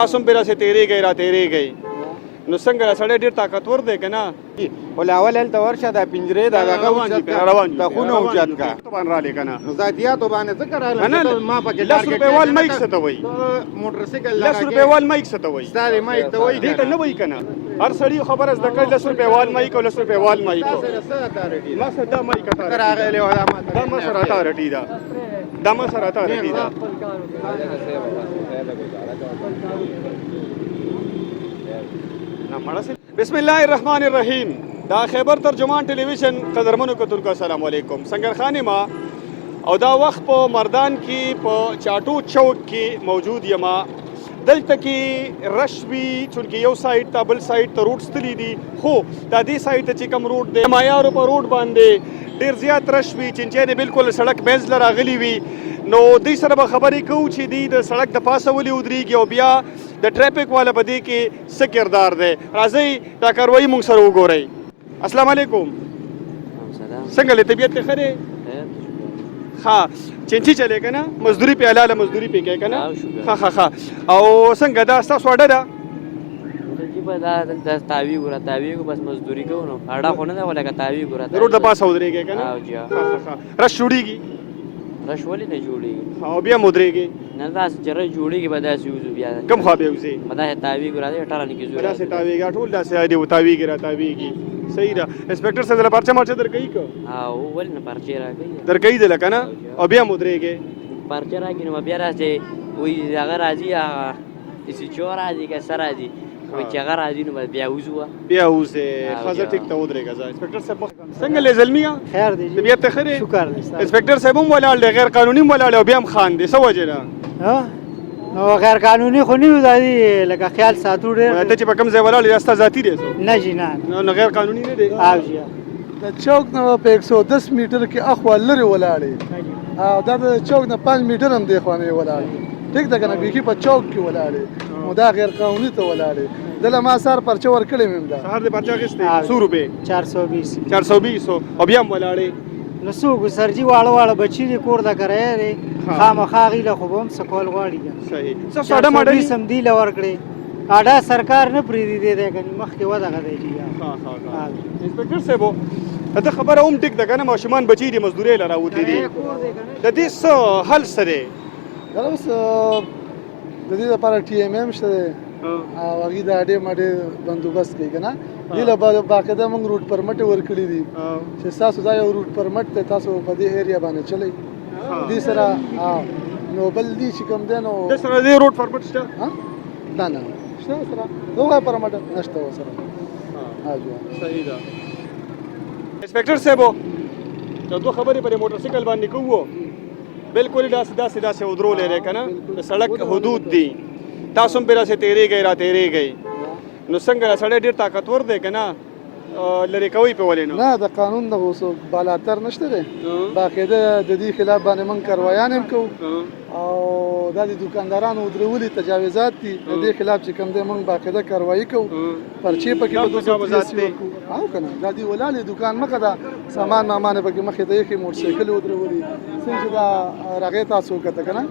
تاسو هم پرې راسې تېرېږئ را تېرېږئ نو څنګه دا سړی ډېر طاقتور دی که نه ولاول هلته ورشه دا پنجرې دا دغه اوچت روان د خونه اوچت کا باندې راغلی که نه ذاتیاتو باندې ځکه نه راغلم ما پکې لس روپۍ وال مایک څه ته وایي موټر سایکل لس روپۍ وال مایک څه ته وایي ستا د مایک ته وایي دې ته نه وایي که نه هر سړي خبره زده کړي 10 روپۍ وال مایک او 10 روپۍ وال مایک ما سره دا مایک ته راغلی وه دا ما سره اتارټي ده دا ما سره اتارټي ده بسم الله الرحمن الرحیم دا خیبر ترجمان ټلویزیون قدرمنو کتونکو السلام علیکم سنگر خان ما او دا وخت په مردان کې په چاټو چوک کې موجود یما دلته کې رشوي چونکې یو سایډ ته بل سایډ ته روډ ستلي دي خو دا دې سایډ ته چې کوم روډ دی معیارو په روډ باندې ډېر زیات رشوي چنچینې بالکل سړک منځ له راغلي وي نو دوی سره به خبرې کوو چې دوی د سړک د پاسه ولې ودرېږي او بیا د ټریفک والا په دې کې څه کردار دی راځئ دا کاروایي موږ سره وګورئ السلام علیکم څنګه دی طبیعت دې ښه دی ها چنچي چلې که نه مزدوري پې حلاله مزدوري پې کوې که نه ښه ښه او څنګه دا ستاسو اډه ده دا تاوی ګوره تاوی بس مزدوري کوو نو اډه خو نه ده ولکه تاوی ګوره د روډ د پاسه ودرېږې که نه رش جوړېږي رش ولې نه جوړېږي او بیا مو ودرېږې نه داسې چې رش جوړېږي به داسې وځو بیا کوم خوا به وځې په داسې تاوی ګوره دی ټاله نه کې ځو داسې تاویږي ټول داسې عادي تاویږي را تاویږي صحیح ده انسپکټر صاحب دله پرچه مرچه درکوي که او ولې نه پرچې راکوي درکوي دله که نه او بیا مو ودرېږې پرچه راکړي نو بیا راسې وایي هغه راځي هغه سیچو راځي که څه راځي وایي چې هغه راځي نو بیا وځو بیا اوسې ښځه ټیک ته ودرېږه ځه انسپکټر صاحب څنګه دی زلمیه خیر دی طبیعت ته ښه دی شکر دی انسپکټر صاحب هم ولاړ دی غیر قانوني هم ولاړ دی او بیا هم خاندي څه وجې ده نو غیر قانوني خو نه وي دا دی لکه خیال ساتو ډېر ته چې په کوم ځای ولاړ یې دا ستا ذاتي دی نه جي نه نو غیر قانوني نه دی او جي د چوک نه په 110 میټر کې اخوا لري ولاړې او دا د چوک نه 5 میټر هم دی خوانې ولاړې ټیک ده کنه بیخي په چوک کې ولاړې نو دا غیر قانوني ته ولاړې دله ما سار پرچه ورکړې مې دا سهار دې پرچه اخیستې 100 روپۍ 420 420 او بیا هم ولاړې نو څوک سرجي واړه واړه بچي دي کور د کرایه دی خامخا هغوی له خو به هم څه کول غواړي صحیح څه ساډه ماډه 420 هم دی له ورکړې اډه سرکار نه پرېږدي دی دی کنې مخکې ودغه دی چې انسپکټر صاحب ته خبره هم ټیک ده که نه ماشومان بچي دي مزدورۍ له راوتلي دي د دې څه حل څه دی دا اوس د دې لپاره ټي ایم ایم شته دی او هغوی د اډې مډې بندوبست کوي که نه دې لپاره باقاعده موږ روټ پرمټ ورکړي دي چې ستاسو دا یو روټ پرمټ دی تاسو په دې ایریا باندې چلئ دې سره نو بل دي چې کوم دی نو د سره دې روډ پرمټ شته نه نه شته سره هغه پرمټ نشته ورسره صحیح ده انسپکټر صاحب دا دوه خبرې په موټر سایکل باندې کوو بالکل داسې ودرولې دی که نه د سړک حدود دي تاسو هم پرې راسې تېرېږئ را تېرېږئ نو څنګه دا سړی ډېر طاقتور دی که نه لرې کوئ پې ولې نه د قانون د اوس بالاتر نشته دی باقاعده د دې خلاف باندې موږ کاروایان هم کوو او دا د دوکاندارانو ودرولي تجاوزات دي د دې خلاف چې کوم دی موږ باقاعده کاروایي کوو پرچې پکې په 230 ورکو او که نه دا دې ولاړې دوکان مخه ده سامان مامان یې پکې مخې ته ایښي موټر سایکل ودرولي څنګه چې دا هغې تاسو وکته که نه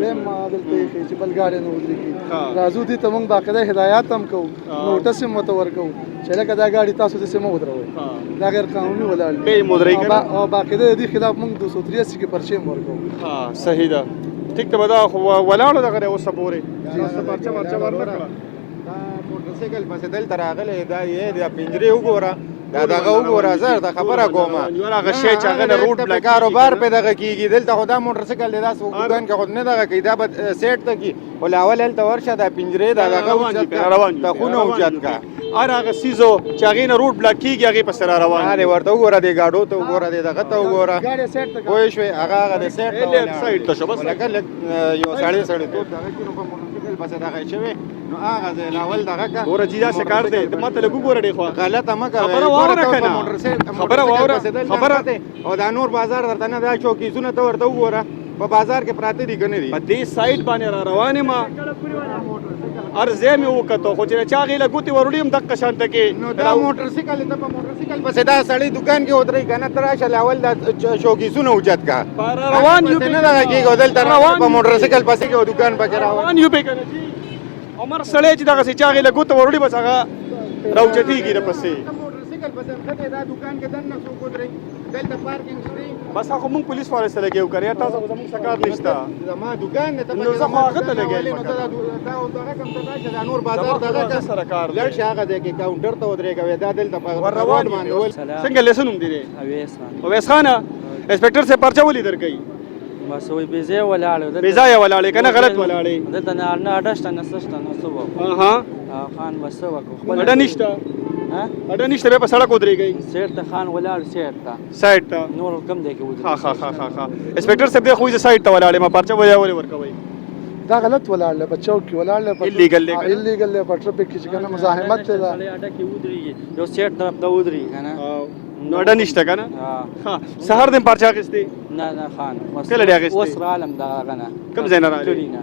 ویم دلته ایښي چې بل ګاډی نه ودرېږي راځو دې ته موږ باقاعده هدایات هم کوو نوټس هم ورته ورکوو چې لکه دا ګاډي تاسو داسې مه ودروئ دا غیر قانوني ولاړ دی او باقاعده د دې خلاف موږ 283 کې پرچې هم ورکوو صحیح ده ټیک ته به دا خو ولاړو دغه دی اوسه پورې پرچه ورچه ورنه کړه دا موټر سایکل پسې دلته راغلی دا یې د پنجرې وګوره دا دغه وګوره زه ورته خبره کوم هغه شی چې هغه نه روډ بلاک کاروبار پې دغه کېږي دلته خو دا موټر سایکل دی داسې دوکان کې خو نه دغه کوي دا به سیټ ته کي خو لاول هلته ورشه دا پنجرې دا دغه اوچت کا خونه اوچت کا هر هغه څیزو چې هغې نه روډ بلاک کېږي هغې پسې را روان دي ورته وګوره دې ګاډو ته وګوره دې دغه ته وګوره پوه شوې هغه د سیټ ته سایډ ته شو بس لکه یو سړی توپ دغه کړي نو په موټر سایکل پسې دغه شوی نو هغه ځای لاول دغه کا ګوره جي داسې کار دی ته ماته لږ وګوره ډېر خوا غلطه مه کوئ خبره واوره که نه خبره واوره خبره او دا نور بازار درته نه دا چوکیزونه ته ورته وګوره په بازار کې پراته دي که نه دي په دې سایډ باندې را روان یم هر ځای مې وکتو خو چې چا هغې له ګوتې وروړي هم دقه شانته کې نو دا موټر سایکل ته په موټر سایکل پسې دا سړی دوکان کې ودرېږي که نه ته راشه لاول دا شوکیسونه اوچت کا روان یو نه دغه کېږي دلته په موټر سایکل پسې کې دوکان پکې روان یو پې که نه جي او عمر سړی چې دغسې چاغې له ګوته وروړي بس هغه راوچتېږي د پسې موټرسایکل پسې نښتې دا دوکان کې دننه څوک ودرېږي دلته پارکینګ شته بس هغه مونږ پولیس والو سره لګیا یو که یا تاسو خو زمونږ څه کار نشته زما دوکان دی ته نو زه خو هغه ته لګیا یم نو ته دا اوس دغه کوم ته راشه دا نور بازار دغه زما سره کار دی لړ شه هغه دی کې کاونټر ته ودرېږه وایي دا دلته په ور روان روډ باندې ول څنګه لیسن نوم دی دی اویس خان اویس خانه انسپکټر صاحب پرچه ولې درکوي بس وای بې ځایه ولاړ بې ځایه ولاړې که نه غلط ولاړې دلته نه اډه شته نه څه شته نه څه وکړو خان بس څه وکړو خپل اډه نشته ها اډه نشته بیا په سړک ودرېږئ سیټ ته خان ولاړ سیټ ته سایډ ته نور کم دی کې ودرېږي ها انسپکټر صاحب دی خو زه سایډ ته ولاړې ما پرچه ویا ولې ورکوئ دا غلط ولاړ په چوک کې ولاړ Illegal دی که نه؟ ایلیګل دی په ټرافیک کې چې کنه مزاحمت دی دا سړی اډه کې ودرېږي یو سیټ طرف ته ودرېږي که نه نو اډه نشته که نه سهار دې پرچه اخیستې نه خان کله دې اخیستې؟ اوس رالم دغه نه کوم ځای نه رالې؟ کلي نه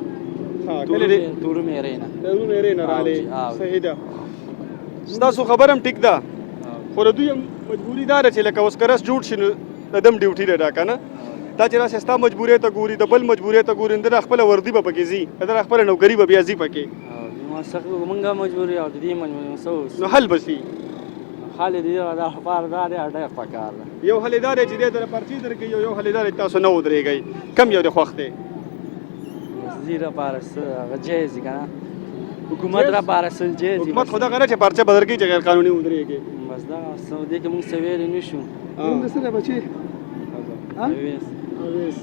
کله دې تورو مېرې نه درونه یې نه رالې او. صحیح ده ستاسو خبره هم ټیک ده خو د دوی هم مجبوري دا ده چې لکه اوس کرس جوړ شي نو د دم ډیوټي ده دا که نه دا چې راسې ستا مجبورۍ ته ګوري د بل مجبورۍ ته ګوري د خپله وردي به پکې ځي د خپله نوکري به بیا ځي پکې مونږه مجبوري او د دې مجبوري څه نو حل به شي خالد دې دا خبر دا دی اډه پکار ده یو حل دا دی چې دې در پرچې درکوي یو حل دا دی تاسو نه ودرېږئ کم یو د خوښ دی زیره پارس هغه جایز که نه حکومت را پارس جایز حکومت خو دغه نه چې پرچه به درکوي چې غیر قانوني ودرېږي بس دا سعودي کې مونږ څه ویلی نه شو نوم دې څه دی بچي اویس اویس